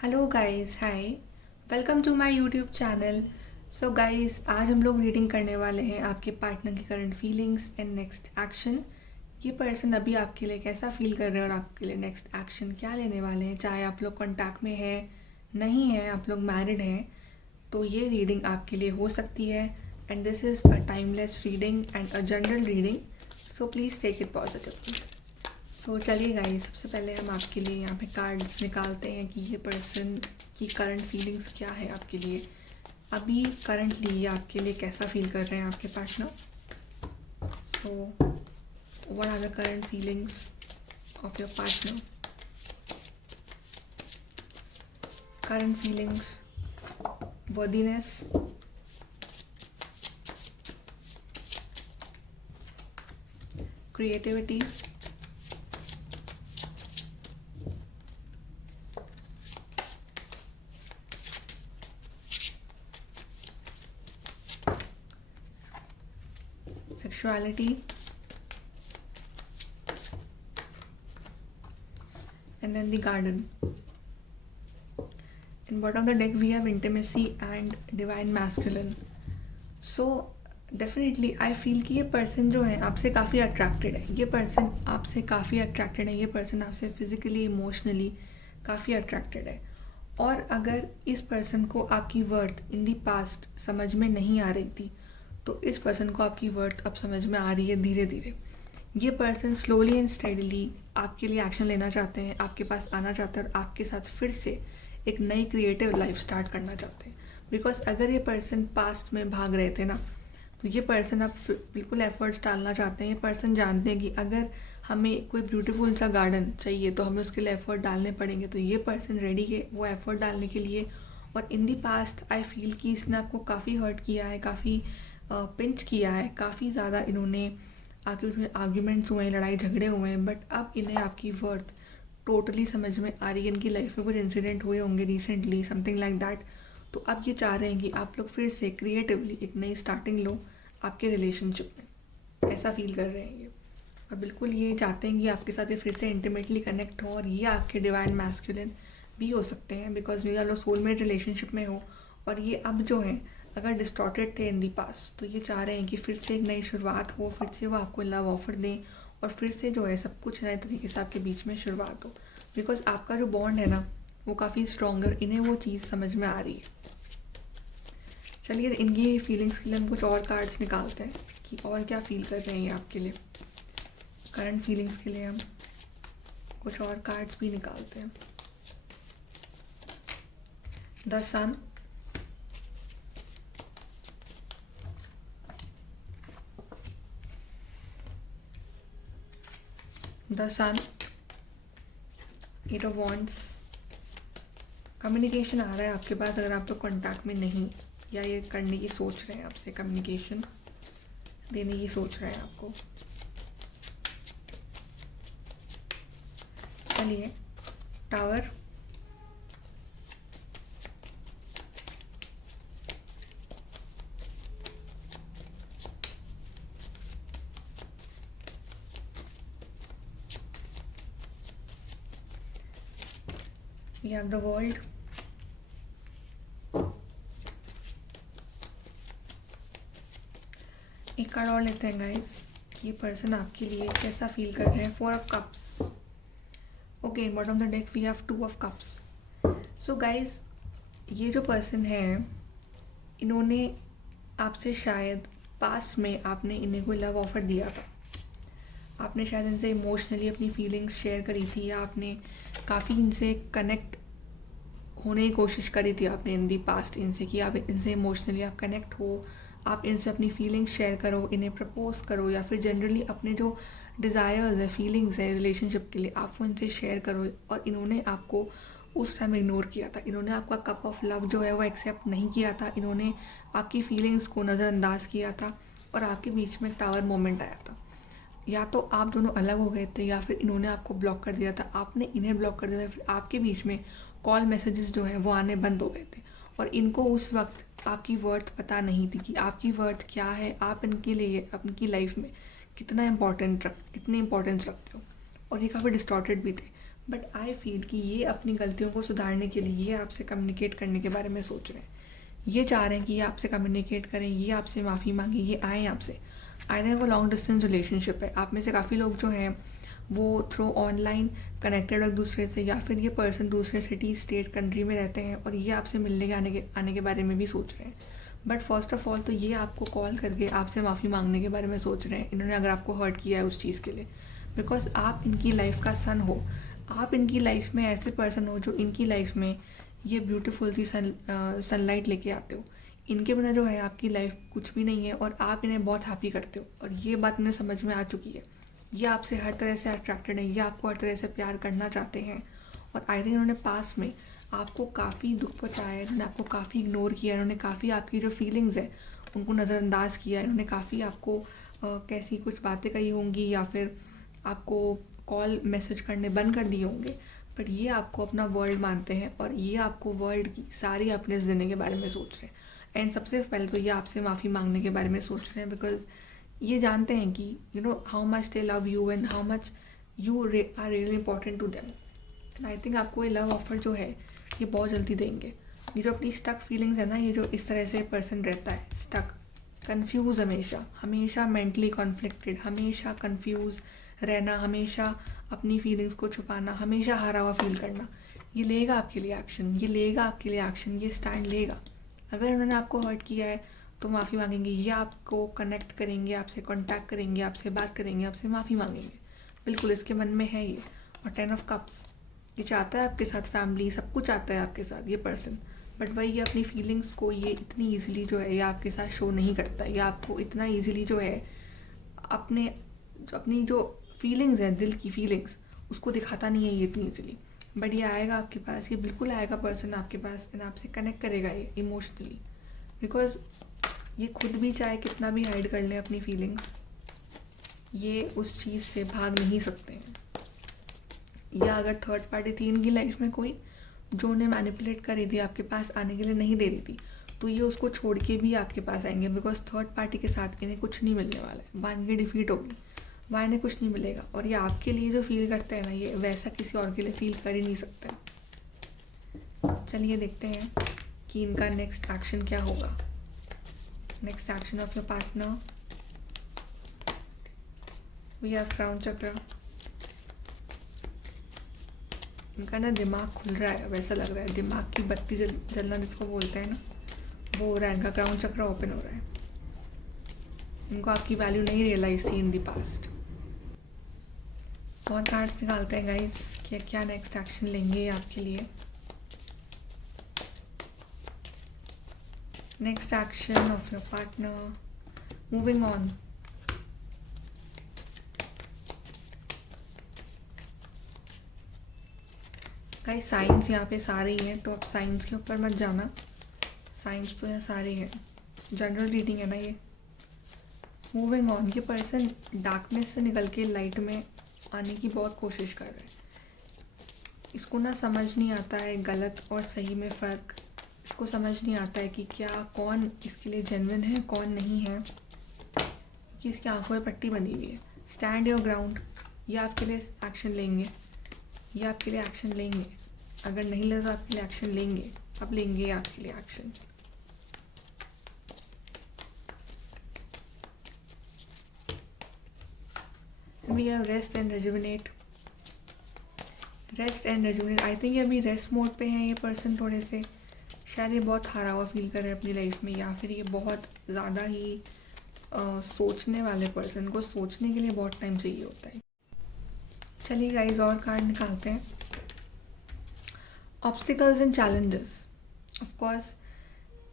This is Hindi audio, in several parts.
Hello guys, hi. Welcome to my YouTube channel. So guys, आज हम लोग रीडिंग करने वाले हैं आपके पार्टनर की current feelings and next action. ये पर्सन अभी आपके लिए कैसा फील कर रहे हैं और आपके लिए नेक्स्ट एक्शन क्या लेने वाले हैं। चाहे आप लोग कॉन्टैक्ट में है, नहीं है, आप लोग मैरिड हैं, तो ये रीडिंग आपके लिए हो सकती है। And this is a timeless reading and a general reading, so please take it positively. So चलिए गाइस, सबसे पहले हम आपके लिए यहाँ पे कार्ड्स निकालते हैं कि ये पर्सन की करंट फीलिंग्स क्या है आपके लिए। अभी करंटली ये आपके लिए कैसा फील कर रहे हैं आपके partner. So what are the current feelings of your partner. Current feelings, worthiness, creativity, sexuality, and then the garden. In bottom of the deck we have intimacy and divine masculine. So definitely I feel कि ये पर्सन जो है आपसे काफ़ी अट्रैक्टेड है। ये पर्सन आपसे काफ़ी अट्रैक्टेड है। ये पर्सन आपसे फिज़िकली इमोशनली काफ़ी अट्रैक्टेड है। और अगर इस पर्सन को आपकी वर्थ इन दी पास्ट समझ में नहीं आ रही थी, तो इस पर्सन को आपकी वर्थ अब समझ में आ रही है धीरे धीरे। ये पर्सन स्लोली एंड स्टेडली आपके लिए एक्शन लेना चाहते हैं, आपके पास आना चाहते हैं और आपके साथ फिर से एक नई क्रिएटिव लाइफ स्टार्ट करना चाहते हैं। बिकॉज अगर ये पर्सन पास्ट में भाग रहे थे ना, तो ये पर्सन अब बिल्कुल एफर्ट्स डालना चाहते हैं। ये पर्सन जानते हैं कि अगर हमें कोई ब्यूटीफुल सा गार्डन चाहिए तो हमें उसके लिए एफर्ट डालने पड़ेंगे। तो ये पर्सन रेडी है वो एफर्ट डालने के लिए। और इन दी पास्ट आई फील कि इसने आपको काफ़ी हर्ट किया है, काफ़ी पिंच किया है, काफ़ी ज़्यादा इन्होंने आके उसमें आर्ग्यूमेंट्स हुए हैं, लड़ाई झगड़े हुए हैं। बट अब इन्हें आपकी वर्थ टोटली समझ में आ रही है। इनकी लाइफ में कुछ इंसिडेंट हुए होंगे रिसेंटली, समथिंग लाइक दैट। तो अब ये चाह रहे हैं कि आप लोग फिर से क्रिएटिवली एक नई स्टार्टिंग लो आपके रिलेशनशिप में। ऐसा फील कर रहे हैं ये। और बिल्कुल ये चाहते हैं कि आपके साथ ये फिर से इंटीमेटली कनेक्ट हो। और ये आपके डिवाइन मैस्कुलिन भी हो सकते हैं, बिकॉज ये लोग सोलमेट रिलेशनशिप में हो। और ये अब जो है, अगर डिस्टॉर्टेड थे इन दी पास, तो ये चाह रहे हैं कि फिर से एक नई शुरुआत हो, फिर से वो आपको लव ऑफर दें और फिर से जो है सब कुछ नए तरीके से आपके बीच में शुरुआत हो। बिकॉज आपका जो बॉन्ड है ना, वो काफ़ी स्ट्रॉन्गर, इन्हें वो चीज़ समझ में आ रही है। चलिए इनकी फीलिंग्स के लिए हम कुछ और कार्ड्स निकालते हैं कि और क्या फील कर रहे हैं ये आपके लिए। करंट फीलिंग्स के लिए हम कुछ और कार्ड्स भी निकालते हैं। The sun, the sun, eight of wands. Communication आ रहा है आपके पास, अगर आप लोग कॉन्टैक्ट में नहीं या ये करने की सोच रहे हैं, आपसे कम्युनिकेशन देने की सोच रहे हैं आपको। चलिए tower, we have the world, एक कार्ड और लेते हैं गाइस कि ये पर्सन आपके लिए कैसा फील कर रहे हैं। 4 of cups. Okay, bottom of the deck we have 2 of cups. So guys, ये जो पर्सन है, इन्होंने आपसे शायद पास्ट में आपने इन्हें कोई लव ऑफर दिया था। आपने शायद इनसे इमोशनली अपनी फीलिंग्स शेयर करी थी, या आपने काफ़ी इनसे कनेक्ट होने की कोशिश करी थी आपने इन दी पास्ट इनसे, कि आप इनसे इमोशनली आप कनेक्ट हो, आप इनसे अपनी फीलिंग्स शेयर करो, इन्हें प्रपोज करो, या फिर जनरली अपने जो डिज़ायर्स है, फीलिंग्स है रिलेशनशिप के लिए, आप वो इनसे शेयर करो। और इन्होंने आपको उस टाइम इग्नोर किया था। इन्होंने आपका कप ऑफ लव जो है वो एक्सेप्ट नहीं किया था। इन्होंने आपकी फीलिंग्स को नज़रअंदाज किया था और आपके बीच में टावर मोमेंट आया था। या तो आप दोनों अलग हो गए थे, या फिर इन्होंने आपको ब्लॉक कर दिया था, आपने इन्हें ब्लॉक कर दिया था। फिर आपके बीच में कॉल मैसेजेस जो है वो आने बंद हो गए थे। और इनको उस वक्त आपकी वर्थ पता नहीं थी कि आपकी वर्थ क्या है, आप इनके लिए अपनी लाइफ में कितनी इंपॉर्टेंस रखते हो। और ये काफ़ी डिस्टॉर्टेड भी थे। बट आई फील कि ये अपनी गलतियों को सुधारने के लिए ये आपसे कम्युनिकेट करने के बारे में सोच रहे हैं, ये चाह रहे हैं कि ये आपसे कम्युनिकेट करें, ये आपसे माफ़ी मांगे, ये आएँ आपसे। आई थिंक वो लॉन्ग डिस्टेंस रिलेशनशिप है। आप में से काफ़ी लोग जो हैं वो थ्रू ऑनलाइन कनेक्टेड एक दूसरे से, या फिर ये पर्सन दूसरे सिटी स्टेट कंट्री में रहते हैं और ये आपसे मिलने के आने के बारे में भी सोच रहे हैं। बट फर्स्ट ऑफ ऑल तो ये आपको कॉल करके आपसे माफ़ी मांगने के बारे में सोच रहे हैं, इन्होंने अगर आपको हर्ट किया है उस चीज़ के लिए। बिकॉज आप इनकी लाइफ का सन हो, आप इनकी लाइफ में ऐसे पर्सन हो जो इनकी लाइफ में ये ब्यूटीफुल सी सनलाइट लेके आते हो। इनके बिना जो है आपकी लाइफ कुछ भी नहीं है और आप इन्हें बहुत हैप्पी करते हो, और ये बात इन्हें समझ में आ चुकी है। ये आपसे हर तरह से अट्रैक्टेड है, ये आपको हर तरह से प्यार करना चाहते हैं। और आई थिंक इन्होंने पास में आपको काफ़ी दुख पहुँचाया है, इन्होंने आपको काफ़ी इग्नोर किया, इन्होंने काफ़ी आपकी जो फीलिंग्स है उनको नज़रअंदाज किया, इन्होंने काफ़ी आपको कैसी कुछ बातें कही होंगी या फिर आपको कॉल मैसेज करने बंद कर दिए होंगे। बट ये आपको अपना वर्ल्ड मानते हैं और ये आपको वर्ल्ड की सारी हैप्पीनेस देने के बारे में सोच रहे हैं। एंड सबसे पहले तो ये आपसे माफ़ी मांगने के बारे में सोच रहे हैं, बिकॉज ये जानते हैं कि you know how much they love you and how much you are really important to them. And I think आपको ये लव ऑफर जो है ये बहुत जल्दी देंगे। ये जो अपनी स्टक फीलिंग्स है ना, ये जो इस तरह से पर्सन रहता है स्टक, कंफ्यूज, हमेशा हमेशा मेंटली कॉन्फ्लिक्टेड, हमेशा कंफ्यूज रहना, हमेशा अपनी फीलिंग्स को छुपाना, हमेशा हारा हुआ फील करना, ये लेगा आपके लिए एक्शन, ये लेगा आपके लिए एक्शन, ये स्टैंड लेगा। अगर उन्होंने आपको हर्ट किया है तो माफ़ी मांगेंगे, ये आपको कनेक्ट करेंगे, आपसे कांटेक्ट करेंगे, आपसे बात करेंगे, आपसे माफ़ी मांगेंगे। बिल्कुल इसके मन में है ये। और 10 ऑफ कप्स, ये चाहता है आपके साथ फैमिली, सब कुछ चाहता है आपके साथ ये पर्सन। बट वही ये अपनी फीलिंग्स को ये इतनी ईजिली जो है ये आपके साथ शो नहीं करता, या आपको इतना ईजिली जो है अपनी जो फीलिंग्स हैं, दिल की फीलिंग्स, उसको दिखाता नहीं है ये इतनी ईजिली। बट ये आएगा आपके पास, ये बिल्कुल आएगा पर्सन आपके पास एंड आपसे कनेक्ट करेगा ये इमोशनली। बिकॉज ये खुद भी चाहे कितना भी हाइड कर ले अपनी फीलिंग्स, ये उस चीज़ से भाग नहीं सकते हैं। या अगर थर्ड पार्टी थी इनकी लाइफ में कोई जो उन्हें मैनिपुलेट कर रही थी, आपके पास आने के लिए नहीं दे रही थी, तो ये उसको छोड़ के भी आपके पास आएंगे। बिकॉज थर्ड पार्टी के साथ इन्हें कुछ नहीं मिलने वाला है, वहाँ इनकी डिफीट होगी, वहाँ इन्हें कुछ नहीं मिलेगा। और ये आपके लिए जो फील करते हैं ना, ये वैसा किसी और के लिए फील कर ही नहीं सकते। चलिए देखते हैं कि इनका नेक्स्ट एक्शन क्या होगा। Next action of your partner, we have crown chakra. इनका ना दिमाग खुल रहा है, वैसा लग रहा है दिमाग की बत्ती जलना जिसको बोलते हैं ना, वो हो रहा है। इनका क्राउन चक्र ओपन हो रहा है। इनको आपकी वैल्यू नहीं रियलाइज थी इन द पास्ट। और कार्ड्स निकालते हैं गाइस कि क्या नेक्स्ट एक्शन लेंगे आपके लिए। Next action of your partner, moving on. Guys science यहाँ पे सारे ही हैं, तो आप साइंस के ऊपर मत जाना, साइंस तो यहाँ सारे हैं, जनरल रीडिंग है ना ये। मूविंग ऑन, ये पर्सन डार्कनेस से निकल के लाइट में आने की बहुत कोशिश कर रहा है। इसको ना समझ नहीं आता है गलत और सही में फ़र्क, इसको समझ नहीं आता है कि क्या कौन इसके लिए जेन्युइन है कौन नहीं है, कि इसकी आंखों में पट्टी बंधी हुई है। स्टैंड योर ग्राउंड, ये आपके लिए एक्शन लेंगे, ये आपके लिए एक्शन लेंगे। अगर नहीं ले तो आपके लिए एक्शन लेंगे, अब लेंगे आपके लिए action. We have rest and rejuvenate. Rest and rejuvenate, I think ये अभी रेस्ट मोड पे हैं ये पर्सन थोड़े से। शायद ये बहुत हारा हुआ फील कर रहे हैं अपनी लाइफ में, या फिर ये बहुत ज़्यादा ही सोचने वाले पर्सन को सोचने के लिए बहुत टाइम चाहिए होता है। चलिए गाइस और कार्ड निकालते हैं। Obstacles and challenges, of course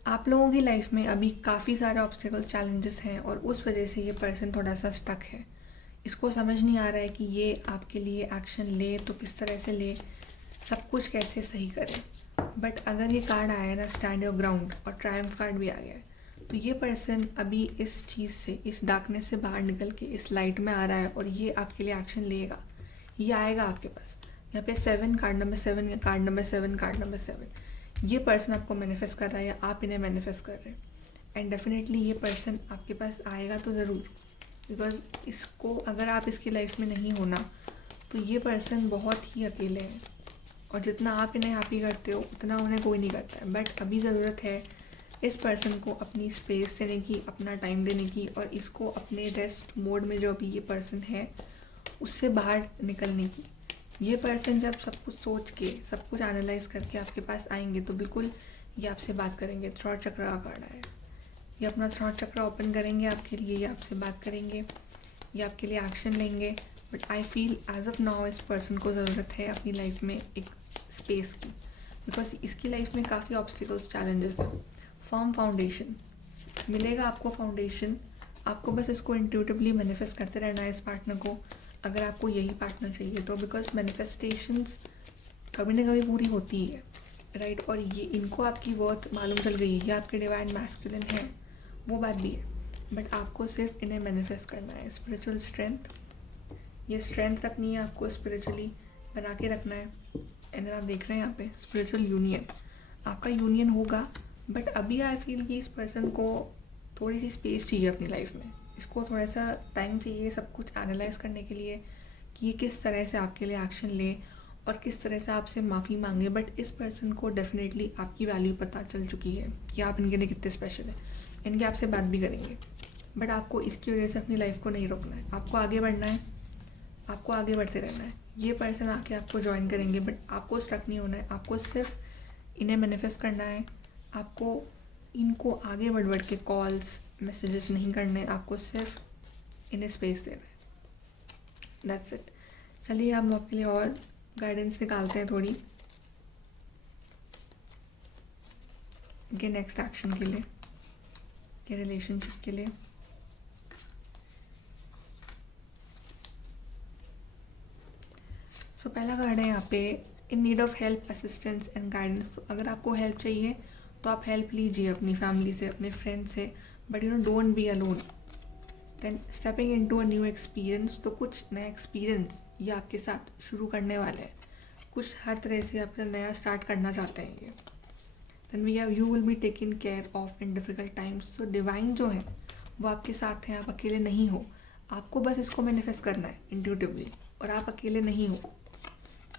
आप लोगों की लाइफ में अभी काफ़ी सारे ऑब्स्टिकल्स चैलेंजेस हैं और उस वजह से ये पर्सन थोड़ा सा स्टक है। इसको समझ नहीं आ रहा है कि ये आपके लिए एक्शन ले तो किस तरह से ले, सब कुछ कैसे सही करे। बट अगर ये कार्ड आया है ना, स्टैंड योर ग्राउंड, और ट्रायम्फ कार्ड भी आ गया है, तो ये पर्सन अभी इस चीज़ से, इस डार्कनेस से बाहर निकल के इस लाइट में आ रहा है और ये आपके लिए एक्शन लेगा, ये आएगा आपके पास। यहाँ पे 7, कार्ड नंबर 7, या कार्ड नंबर 7, कार्ड नंबर 7, ये पर्सन आपको मैनिफेस्ट कर रहा है या आप इन्हें मैनिफेस्ट कर रहे हैं। एंड डेफिनेटली ये पर्सन आपके पास आएगा तो ज़रूर, बिकॉज इसको अगर आप इसकी लाइफ में नहीं होना तो ये पर्सन बहुत ही अकेले हैं और जितना आप इन्हें हैप्पी करते हो उतना उन्हें कोई नहीं करता है। बट अभी ज़रूरत है इस पर्सन को अपनी स्पेस देने की, अपना टाइम देने की, और इसको अपने रेस्ट मोड में जो अभी ये पर्सन है उससे बाहर निकलने की। ये पर्सन जब सब कुछ सोच के, सब कुछ एनालाइज करके आपके पास आएंगे तो बिल्कुल ये आपसे बात करेंगे। थ्रॉट चक्र का कार्ड आया है, ये अपना थ्रॉट चक्र ओपन करेंगे आपके लिए, ये आपसे बात करेंगे, ये आपके लिए एक्शन लेंगे। But I feel as of now इस पर्सन को ज़रूरत है अपनी लाइफ में एक स्पेस की, बिकॉज इसकी लाइफ में काफ़ी ऑब्स्टिकल्स, चैलेंजेस हैं। फर्म फाउंडेशन मिलेगा आपको, फाउंडेशन आपको बस इसको इंट्यूटिवली मैनिफेस्ट करते रहना है इस पार्टनर को, अगर आपको यही पार्टनर चाहिए तो। बिकॉज मैनिफेस्टेशंस कभी ना कभी पूरी होती है, राइट। और ये इनको आपकी वर्थ मालूम चल गई है, ये आपके डिवाइन मैस्कुलिन है, वो बात भी है। बट आपको सिर्फ इन्हें मैनिफेस्ट करना है। स्पिरिचुअल स्ट्रेंथ, ये स्ट्रेंथ रखनी है आपको, स्पिरिचुअली बना के रखना है। एंड आप देख रहे हैं यहाँ पे स्पिरिचुअल यूनियन, आपका यूनियन होगा। बट अभी आई फील कि इस पर्सन को थोड़ी सी स्पेस चाहिए अपनी लाइफ में, इसको थोड़ा सा टाइम चाहिए सब कुछ एनालाइज करने के लिए कि ये किस तरह से आपके लिए एक्शन ले और किस तरह से आपसे माफ़ी मांगे। बट इस पर्सन को डेफिनेटली आपकी वैल्यू पता चल चुकी है कि आप इनके लिए कितने स्पेशल हैं, इनके आपसे बात भी करेंगे। बट आपको इसकी वजह से अपनी लाइफ को नहीं रोकना है, आपको आगे बढ़ना है, आपको आगे बढ़ते रहना है। ये पर्सन आके आपको ज्वाइन करेंगे बट आपको स्टक नहीं होना है, आपको सिर्फ इन्हें मैनिफेस्ट करना है। आपको इनको आगे बढ़ बढ़ के कॉल्स, मैसेजेस नहीं करने, आपको सिर्फ इन्हें स्पेस देना है। That's it. चलिए हम आपके लिए और गाइडेंस निकालते हैं थोड़ी के नेक्स्ट एक्शन के लिए, के रिलेशनशिप के लिए। सो पहला कार्ड है यहाँ पे in need of help, assistance and guidance. तो अगर आपको हेल्प चाहिए तो आप हेल्प लीजिए अपनी फैमिली से, अपने फ्रेंड से, but don't be alone. Then stepping into a new experience, तो कुछ नया एक्सपीरियंस ये आपके साथ शुरू करने वाले हैं, कुछ हर तरह से आपका नया स्टार्ट करना चाहते हैं ये। Then we have you will be taken care of in difficult times. So divine जो है वो आपके साथ हैं, आप अकेले नहीं हो, आपको बस इसको मैनिफेस्ट करना है इंट्यूटिवली, और आप अकेले नहीं हो।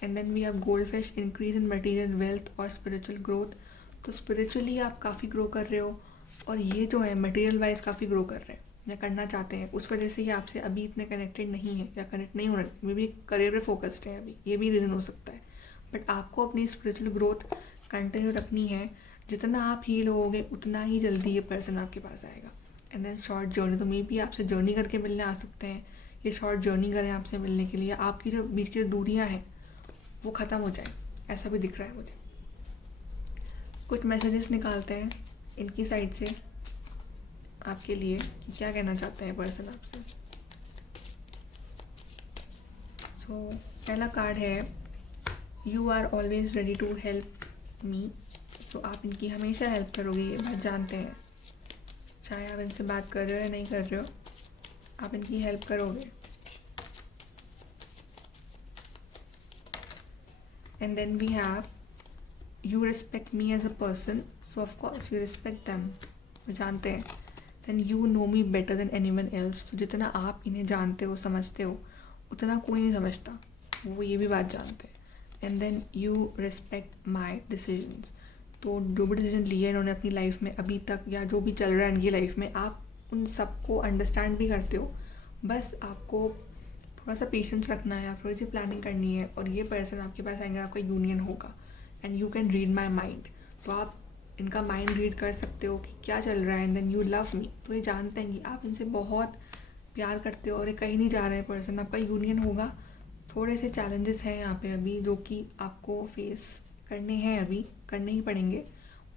And then we have gold fish, increase in material wealth और स्पिरिचुअल ग्रोथ। तो स्पिरिचुअली आप काफ़ी ग्रो कर रहे हो और ये जो है मटेरियल वाइज काफ़ी ग्रो कर रहे हैं या करना चाहते हैं, उस वजह से ये आपसे अभी इतने कनेक्टेड नहीं है या कनेक्ट नहीं होना, मे भी करियर पे फोकस्ड है अभी, ये भी रीज़न हो सकता है। बट आपको अपनी स्पिरिचुअल ग्रोथ कंटिन्यू रखनी है। जितना आप हील होगे उतना ही जल्दी ये पर्सन आपके पास आएगा। एंड देन शॉर्ट जर्नी, तो मे भी आपसे जर्नी करके मिलने आ सकते हैं, ये शॉर्ट जर्नी करें आपसे मिलने के लिए, आपकी जो बीच की दूरियाँ हैं वो ख़त्म हो जाए, ऐसा भी दिख रहा है मुझे। कुछ मैसेजेस निकालते हैं इनकी साइड से आपके लिए, क्या कहना चाहते हैं पर्सन आपसे। सो पहला कार्ड है you are always ready to help me. So आप इनकी हमेशा हेल्प करोगे, ये बात जानते हैं, चाहे आप इनसे बात कर रहे हो या नहीं कर रहे हो, आप इनकी हेल्प करोगे। And then we have you respect me as a person, so of course you respect them, वो जानते हैं। Then you know me better than anyone else, तो जितना आप इन्हें जानते हो, समझते हो, उतना कोई नहीं समझता, वो ये भी बात जानते हैं। And then you respect my decisions, तो जो भी डिसीजन लिए इन्होंने अपनी लाइफ में अभी तक या जो भी चल रहा है इनकी लाइफ में, आप उन सबको अंडरस्टैंड भी करते हो। बस आपको थोड़ा सा पेशेंस रखना है, आप थोड़ी सी प्लानिंग करनी है, और ये पर्सन आपके पास आएंगे, आपका यूनियन होगा। And you can read my mind, तो आप इनका माइंड रीड कर सकते हो कि क्या चल रहा है। And then you love me, तो ये जानते हैं कि आप इनसे बहुत प्यार करते हो और ये कहीं नहीं जा रहे हैं पर्सन, आपका यूनियन होगा। थोड़े से चैलेंजेस हैं यहाँ पे अभी जो कि आपको फेस करने हैं, अभी करने ही पड़ेंगे,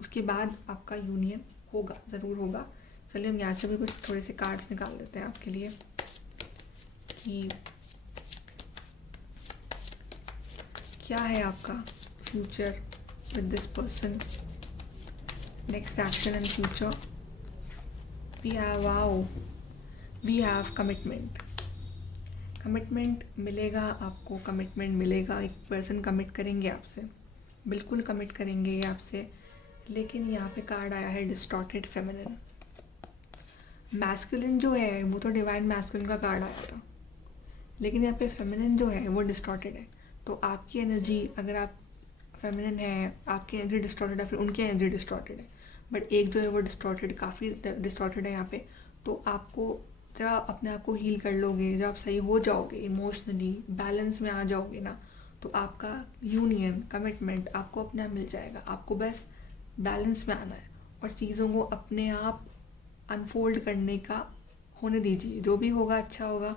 उसके बाद आपका यूनियन होगा, ज़रूर होगा। चलिए हम यहाँ से भी कुछ थोड़े से कार्ड्स निकाल लेते हैं आपके लिए कि क्या है आपका future with this person, next action and future. We have commitment. Commitment मिलेगा आपको, कमिटमेंट मिलेगा, एक पर्सन कमिट करेंगे आपसे, बिल्कुल कमिट करेंगे ये आपसे। लेकिन यहाँ पे कार्ड आया है डिस्टॉर्टेड फेमिनिन। मैस्कुलिन जो है वो तो डिवाइन मैस्कुलिन का कार्ड आया था, लेकिन यहाँ पे फेमिनिन जो है वो डिस्टॉर्टेड है। तो आपकी एनर्जी, अगर आप फेमिनिन है, आपकी एनर्जी डिस्टॉर्टेड है, फिर उनकी एनर्जी डिस्टॉर्टेड है, बट एक जो है वो डिस्टॉर्टेड, काफ़ी डिस्टॉर्टेड है यहाँ पे। तो आपको जब आप अपने आप को हील कर लोगे, जब आप सही हो जाओगे, इमोशनली बैलेंस में आ जाओगे ना, तो आपका यूनियन, कमिटमेंट आपको अपने आप मिल जाएगा। आपको बस बैलेंस में आना है और चीज़ों को अपने आप अनफोल्ड करने का होने दीजिए। जो भी होगा अच्छा होगा।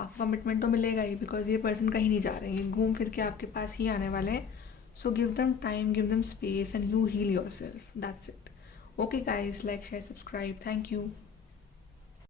आपको कमिटमेंट तो मिलेगा ही, बिकॉज ये पर्सन कहीं नहीं जा रहे हैं, ये घूम फिर के आपके पास ही आने वाले हैं। So give them time, give them space and you heal yourself, that's it. Okay guys, like share subscribe, thank you.